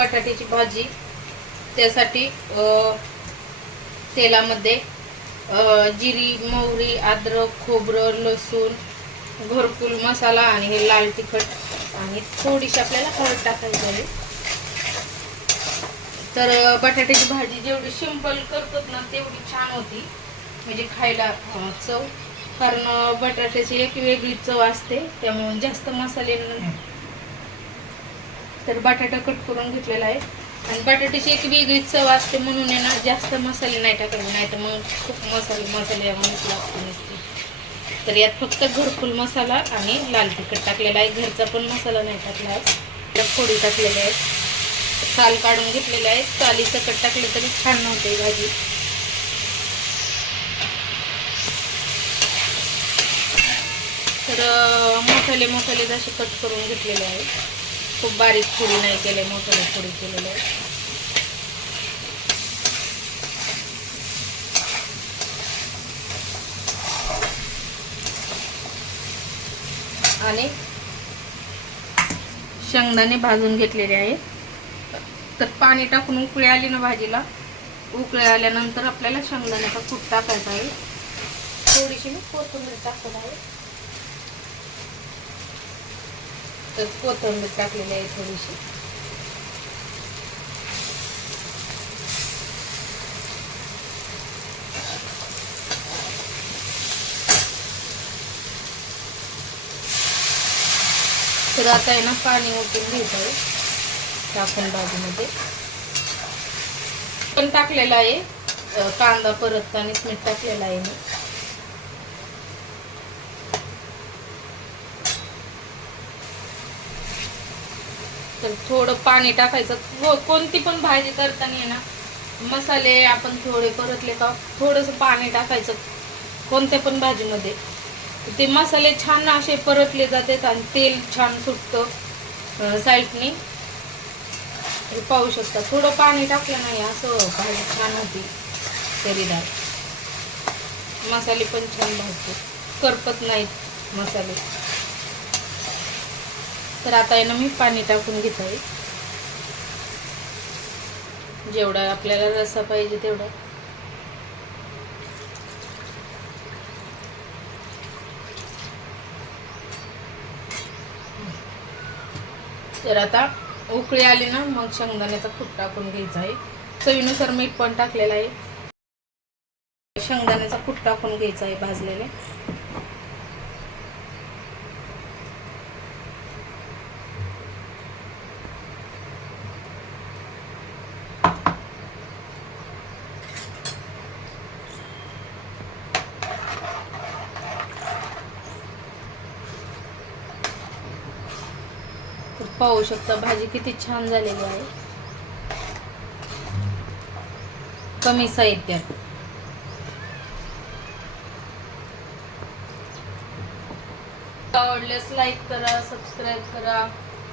बटाट्याची भाजी त्यासाठी तेलामध्ये जिरी मोहरी अद्रक खोबरं लसूण घरकुल मसाला आणि हे लाल तिखट आणि थोडीशी आपल्याला हळद टाकायची आहे तर बटाट्याची भाजी जेवढी सिंपल करतात ना तेवढी छान होती. म्हणजे खायला चव. कारण बटाट्याची एक वेगळी चव असते. त्यामुळे जास्त मसाले तर बटाटा कट करून घेतलेला आहे. आणि बटाट्याची एक वेगळीच चव असते म्हणून आहे ना जास्त मसाले नाही टाकायचे नाही तर मग खूप मसाले मसाले नसते. तर यात फक्त घरकुल मसाला आणि लाल तिखट टाकलेला आहे. घरचा पण मसाला नाही टाकला आहे. त्यात फोडी टाकलेल्या आहेत साल काढून घेतलेले आहे. साली सकट टाकले तरी छान नव्हते भाजी. तर मसाले मसाले जसे कट करून घेतलेले आहेत खूप बारीक फोडी नाही केले मोठ्याने फोडी केलेले. आहे आणि शेंगदाणे भाजून घेतलेले आहे तर पाणी टाकून उकळी आली ना भाजीला? उकळी आल्यानंतर आपल्याला शेंगदाण्याचा कूट टाकायचा आहे. थोडीशी मी कोथिंबीर टाकत आहे. तर कोथिंबीर टाकलेली आहे थोडीशी. तर आता आहे ना पाणी ओतून घेत आहे टाकून भाजीमध्ये पण टाकलेला आहे कांदा कांदा परततानीच मीठ टाकलेला आहे मी. तर थोडं पाणी टाकायचं. हो, कोणती पण भाजी करताना ना मसाले आपण थोडे परतले का थोडंसं पाणी टाकायचं कोणत्या पण भाजीमध्ये. ते मसाले छान असे परतले जातात आणि तेल छान सुटतं साईडनी पाहू शकता. थोडं पाणी टाकलं नाही असं भाजी छान होती. तरीदार मसाले पण छान भाजतो. करपत नाहीत मसाले. तर आता आहे ना मी पाणी टाकून घेत. आहे जेवढा आपल्याला रसा पाहिजे तेवढा. तर आता उकळी आली ना मग शेंगदाण्याचा कूट टाकून घ्यायचा आहे. चवीनुसार मीठ पण टाकलेलं आहे. शेंगदाण्याचा कूट टाकून घ्यायचा आहे भाजलेले. पाहू शकता भाजी किती छान झालेली आहे. कमी साहित्यात आवडल्यास लाईक करा सबस्क्राईब करा.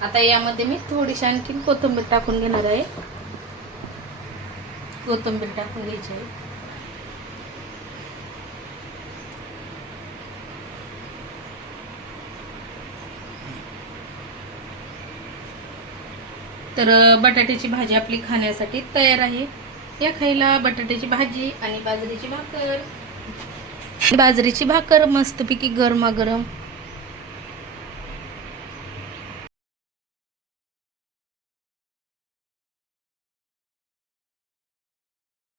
आता यामध्ये मी थोडीशी आणखी कोथिंबीर टाकून घेणार आहे. कोथिंबीर टाकून घ्यायची आहे. तर बटाट्याची भाजी आपली खाण्यासाठी तयार आहे. या खायला बटाट्याची भाजी आणि बाजरीची भाकर. बाजरीची भाकर मस्तपैकी गरमागरम